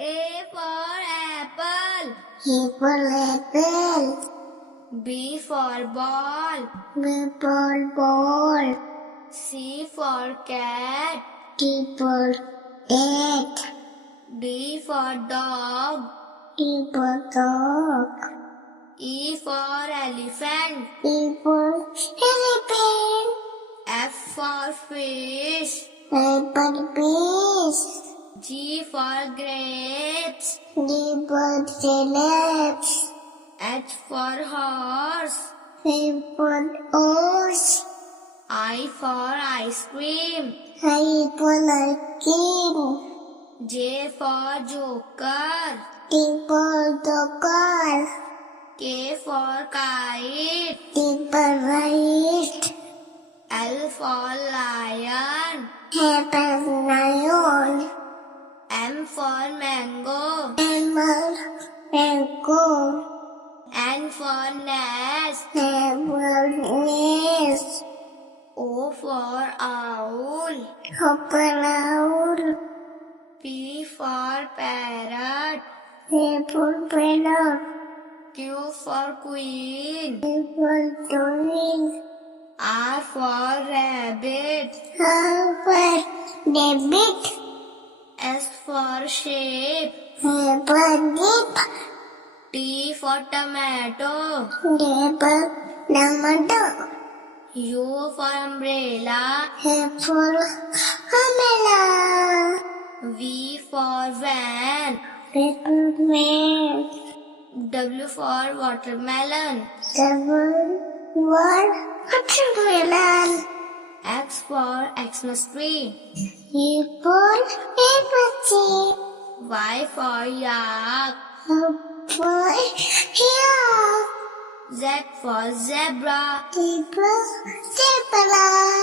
A for apple. A for apple. B for ball. B for ball. C for cat. D for cat. D for dog. E for dog. E for elephant. E for elephant. F for fish. F for fish. G for grapes. G for grapes. H for horse. I for horse. I for ice cream. I for ice cream. J for joker. T for joker. K for kite. T for kite. L for lion. L for lion. M for mango. M for mango. N for nest. N for nest. O for owl. O for owl. P for parrot. P for parrot. Q for queen. Q for queen. R for rabbit. R for rabbit. S for sheep. S for sheep. T for tomato. T for tomato. U for umbrella. U for umbrella. V for van. V for van. W for watermelon. W for watermelon. X for Xmas tree. E for empathy. Y for yak. For yak. Z for zebra. Z for zebra.